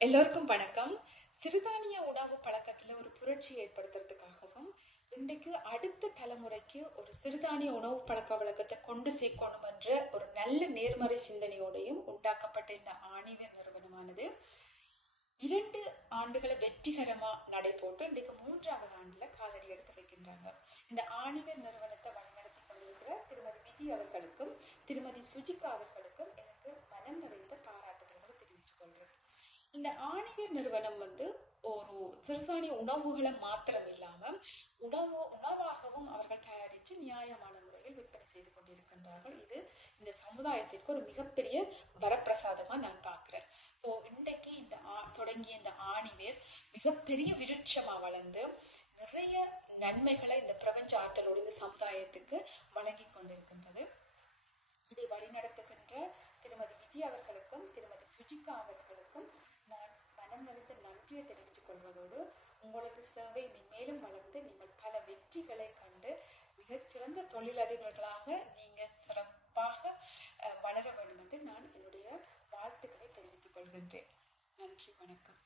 எல்லோருக்கும் வணக்கம். சிறுதானிய உணவு பழக்கத்துல ஒரு புரட்சி ஏற்படுத்துறதுக்காகவும் இன்றைக்கு அடுத்த தலைமுறைக்கு ஒரு சிறுதானிய உணவு பழக்க வழக்கத்தை கொண்டு சேர்க்கணும் என்ற ஒரு நல்ல நேர்மறை சிந்தனையோடையும் உண்டாக்கப்பட்ட இந்த ஆணிவேர் நிறுவனமானது 2 ஆண்டுகளை வெற்றிகரமா நடைபோட்டு இன்றைக்கு 3வது ஆண்டுல காலடி எடுத்து வைக்கின்றாங்க. இந்த ஆணிவேர் நிறுவனத்தை வழிநடத்தி கொண்டிருக்கிற திருமதி விஜி அவர்களுக்கும் திருமதி சுஜிகா அவர்களுக்கும் எனக்கு மனம் நிறைந்த பாராட்டுதல்களை தெரிவித்துக் கொள்றேன். இந்த ஆணிவேர் நிறுவனம் ஒரு சிறுதானிய உணவுகளை மாத்திரம் இல்லாம உணவாகவும் அவர்கள் தயாரித்து நியாயமான முறையில் விற்பனை செய்து கொண்டிருக்கின்றார்கள். இது இந்த சமுதாயத்திற்கு ஒரு மிகப்பெரிய வரப்பிரசாதமா நான் பார்க்கிறேன். ஸோ இன்றைக்கு இந்த தொடங்கிய இந்த ஆணிவேர் மிகப்பெரிய விருட்சமா வளர்ந்து நிறைய நன்மைகளை இந்த பிரபஞ்ச ஆற்றலோடு இந்த சமுதாயத்துக்கு வழங்கி கொண்டிருக்கின்றது. இதை வழிநடத்துகின்ற திருமதி விஜய் அவர்களுக்கும் திருமதி சுஜிகா அவர்களுக்கும் நான் மனம் நிறைந்த நன்றியை தெரிவித்துக் கொள்வதோடு உங்களது சேவை மேலும் வளர்ந்து நீங்கள் பல வெற்றிகளை கண்டு மிகச்சிறந்த தொழிலதிபர்களாக நீங்க சிறப்பாக வளர வேண்டும் என்று நான் என்னுடைய வாழ்த்துக்களை தெரிவித்துக் கொள்கின்றேன். நன்றி, வணக்கம்.